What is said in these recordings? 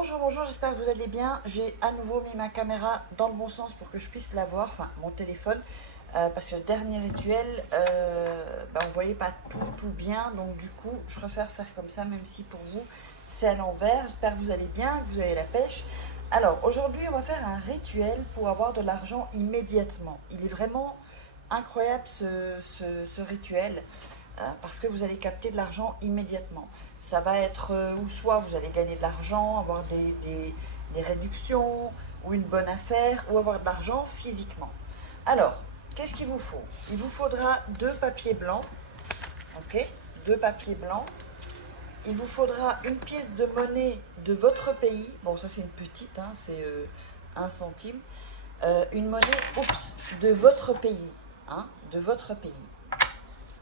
Bonjour, bonjour, j'espère que vous allez bien. J'ai à nouveau mis ma caméra dans le bon sens pour que je puisse la voir, enfin mon téléphone, parce que le dernier rituel, on ne voyait pas tout bien, donc du coup je préfère faire comme ça, même si pour vous c'est à l'envers. J'espère que vous allez bien, que vous avez la pêche. Alors aujourd'hui on va faire un rituel pour avoir de l'argent immédiatement. Il est vraiment incroyable ce rituel, parce que vous allez capter de l'argent immédiatement. Ça va être ou soit vous allez gagner de l'argent, avoir des réductions, ou une bonne affaire, ou avoir de l'argent physiquement. Alors, qu'est-ce qu'il vous faut? Il vous faudra 2 papiers blancs, ok? 2 papiers blancs. Il vous faudra une pièce de monnaie de votre pays. Bon, ça c'est une petite, hein, c'est 1 centime. Une monnaie, de votre pays, hein, de votre pays.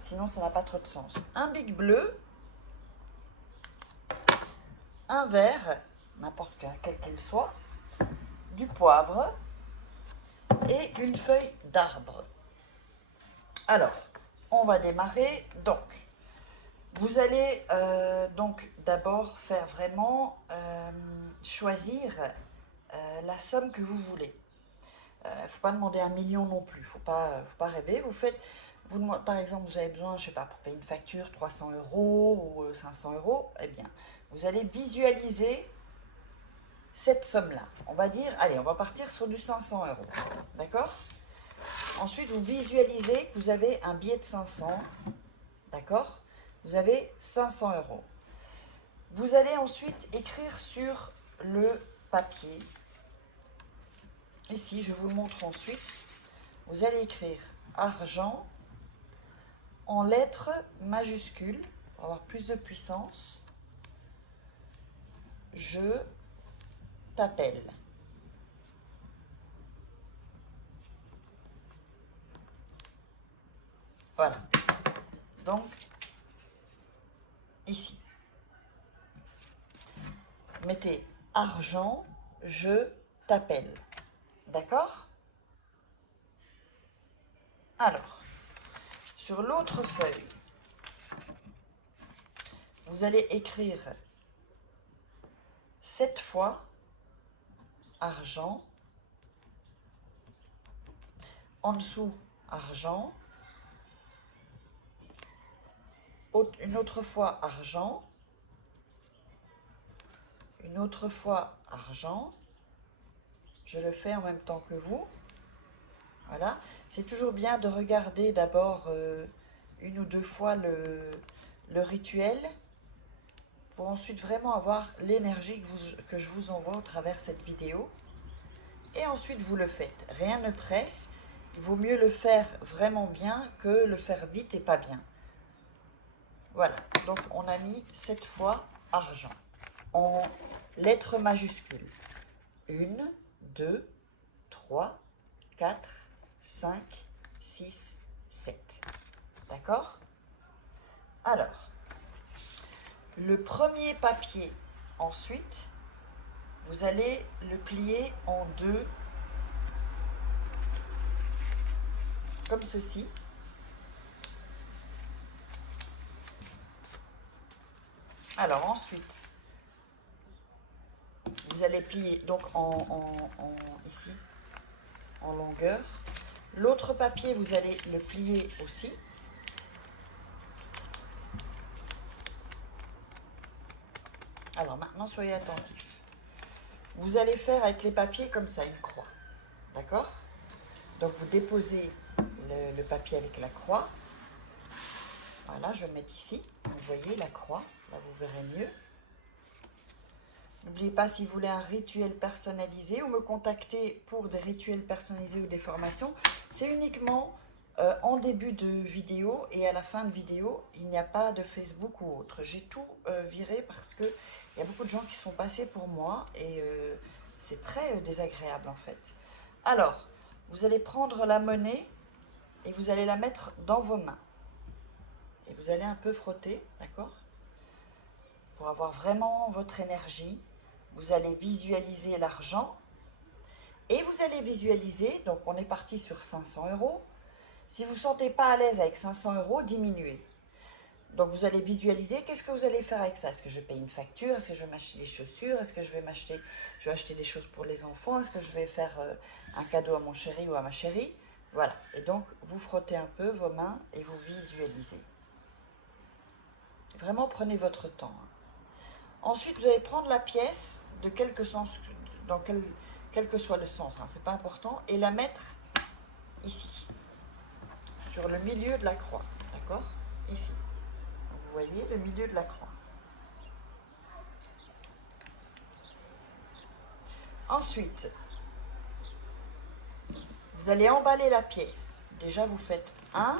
Sinon, ça n'a pas trop de sens. Un bic bleu, un verre, n'importe quel qu'il soit, du poivre et une feuille d'arbre. Alors, on va démarrer. Donc, vous allez donc d'abord faire vraiment choisir la somme que vous voulez. Il ne faut pas demander 1 million non plus, il ne faut pas rêver. Par exemple, vous avez besoin, je ne sais pas, pour payer une facture, 300 euros ou 500 euros, eh bien, vous allez visualiser cette somme-là. On va dire, allez, on va partir sur du 500 euros, d'accord? Ensuite, vous visualisez que vous avez un billet de 500, d'accord? Vous avez 500 euros. Vous allez ensuite écrire sur le papier. Ici, je vous montre ensuite. Vous allez écrire argent en lettres majuscules pour avoir plus de puissance. Je t'appelle. Voilà. Donc, ici. Mettez argent, je t'appelle. D'accord? Alors, sur l'autre feuille, vous allez écrire 7 fois argent, en dessous argent, une autre fois argent, une autre fois argent. Je le fais en même temps que vous. Voilà. C'est toujours bien de regarder d'abord 1 ou 2 fois le rituel pour ensuite vraiment avoir l'énergie que je vous envoie au travers de cette vidéo. Et ensuite, vous le faites. Rien ne presse. Il vaut mieux le faire vraiment bien que le faire vite et pas bien. Voilà. Donc, on a mis 7 fois argent en lettres majuscules. 1, 2, 3, 4, 5, 6, 7. D'accord? Alors, le premier papier, ensuite, vous allez le plier en 2, comme ceci. Alors ensuite, vous allez plier donc ici, en longueur. L'autre papier, vous allez le plier aussi. Alors maintenant, soyez attentifs. Vous allez faire avec les papiers comme ça, une croix. D'accord? Donc vous déposez le papier avec la croix. Voilà, je vais le mettre ici. Vous voyez la croix, là vous verrez mieux. N'oubliez pas, si vous voulez un rituel personnalisé ou me contacter pour des rituels personnalisés ou des formations, c'est uniquement en début de vidéo et à la fin de vidéo. Il n'y a pas de Facebook ou autre. J'ai tout viré parce qu'il y a beaucoup de gens qui sont passés pour moi et c'est très désagréable en fait. Alors, vous allez prendre la monnaie et vous allez la mettre dans vos mains. Et vous allez un peu frotter, d'accord? Pour avoir vraiment votre énergie. Vous allez visualiser l'argent et vous allez visualiser, donc on est parti sur 500 euros. Si vous ne vous sentez pas à l'aise avec 500 euros, diminuez. Donc vous allez visualiser, qu'est-ce que vous allez faire avec ça? Est-ce que je paye une facture? Est-ce que je vais m'acheter des chaussures? Est-ce que je vais acheter des choses pour les enfants? Est-ce que je vais faire un cadeau à mon chéri ou à ma chérie? Voilà, et donc vous frottez un peu vos mains et vous visualisez. Vraiment prenez votre temps. Ensuite, vous allez prendre la pièce de quelque sens, dans quel que soit le sens, c'est pas important, et la mettre ici, sur le milieu de la croix, d'accord? Ici. Donc, vous voyez le milieu de la croix. Ensuite, vous allez emballer la pièce. Déjà, vous faites un,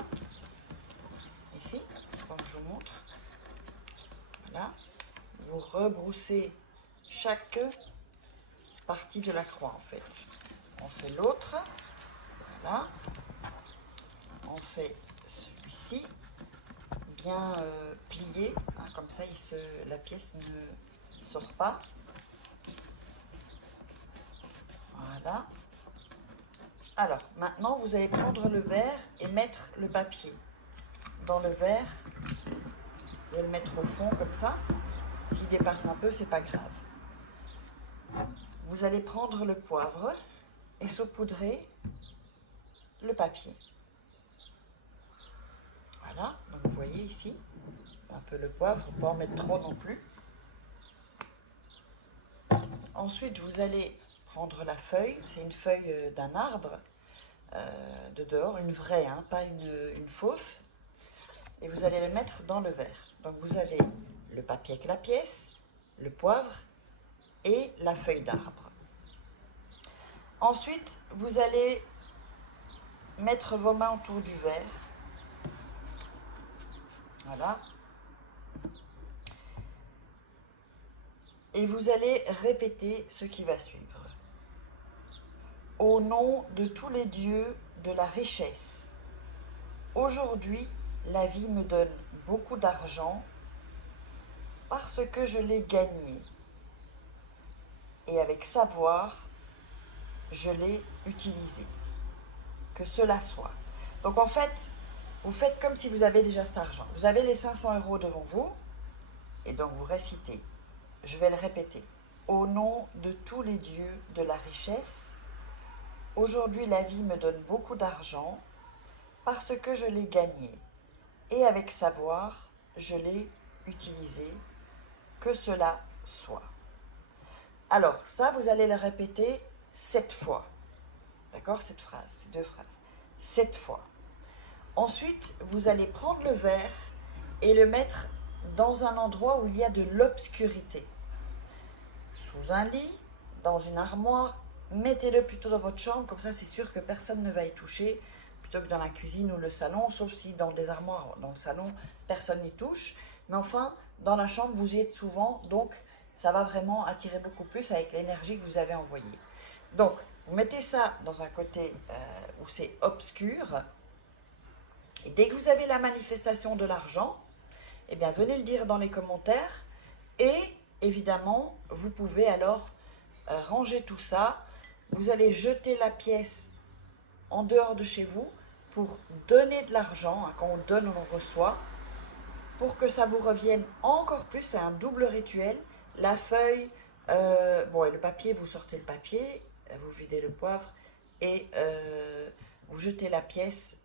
ici, donc je vous montre. Voilà. Vous rebroussez chaque partie de la croix, en fait. On fait l'autre. Voilà. On fait celui-ci, bien plié, comme ça la pièce ne sort pas. Voilà. Alors, maintenant, vous allez prendre le verre et mettre le papier dans le verre. Vous allez le mettre au fond, comme ça. S'il dépasse un peu, c'est pas grave. Vous allez prendre le poivre et saupoudrer le papier. Voilà, donc vous voyez ici, un peu le poivre, il ne faut pas en mettre trop non plus. Ensuite, vous allez prendre la feuille, c'est une feuille d'un arbre de dehors, une vraie, pas une fausse, et vous allez le mettre dans le verre. Donc vous avez le papier avec la pièce, le poivre et la feuille d'arbre. Ensuite, vous allez mettre vos mains autour du verre. Voilà. Et vous allez répéter ce qui va suivre. Au nom de tous les dieux de la richesse, aujourd'hui, la vie me donne beaucoup d'argent parce que je l'ai gagné. Et avec savoir, je l'ai utilisé. Que cela soit. Donc en fait, vous faites comme si vous avez déjà cet argent. Vous avez les 500 € devant vous, et donc vous récitez. Je vais le répéter. Au nom de tous les dieux de la richesse, aujourd'hui la vie me donne beaucoup d'argent parce que je l'ai gagné. Et avec savoir, je l'ai utilisé. Que cela soit. Alors ça, vous allez le répéter 7 fois. D'accord, cette phrase, ces 2 phrases. 7 fois. Ensuite, vous allez prendre le verre et le mettre dans un endroit où il y a de l'obscurité. Sous un lit, dans une armoire, mettez-le plutôt dans votre chambre, comme ça c'est sûr que personne ne va y toucher, plutôt que dans la cuisine ou le salon, sauf si dans des armoires, dans le salon, personne n'y touche. Mais enfin, dans la chambre, vous y êtes souvent, donc ça va vraiment attirer beaucoup plus avec l'énergie que vous avez envoyée. Donc, vous mettez ça dans un côté où c'est obscur, et dès que vous avez la manifestation de l'argent, eh bien, venez le dire dans les commentaires, et évidemment, vous pouvez alors ranger tout ça. Vous allez jeter la pièce en dehors de chez vous pour donner de l'argent. Quand on donne, on reçoit. Pour que ça vous revienne encore plus, c'est un double rituel. La feuille, et le papier, vous sortez le papier, vous videz le poivre et vous jetez la pièce,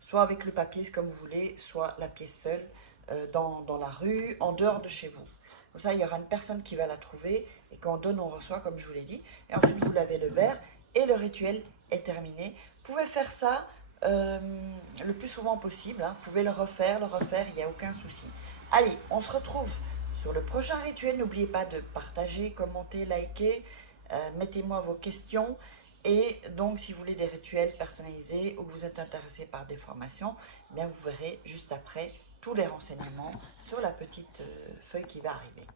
soit avec le papier comme vous voulez, soit la pièce seule dans la rue, en dehors de chez vous. Comme ça, il y aura une personne qui va la trouver et quand on donne, on reçoit, comme je vous l'ai dit. Et ensuite, vous lavez le verre et le rituel est terminé. Vous pouvez faire ça le plus souvent possible. Vous pouvez le refaire, il n'y a aucun souci. Allez, on se retrouve sur le prochain rituel. N'oubliez pas de partager, commenter, liker. Mettez-moi vos questions. Et donc, si vous voulez des rituels personnalisés ou que vous êtes intéressé par des formations, eh bien vous verrez juste après tous les renseignements sur la petite feuille qui va arriver.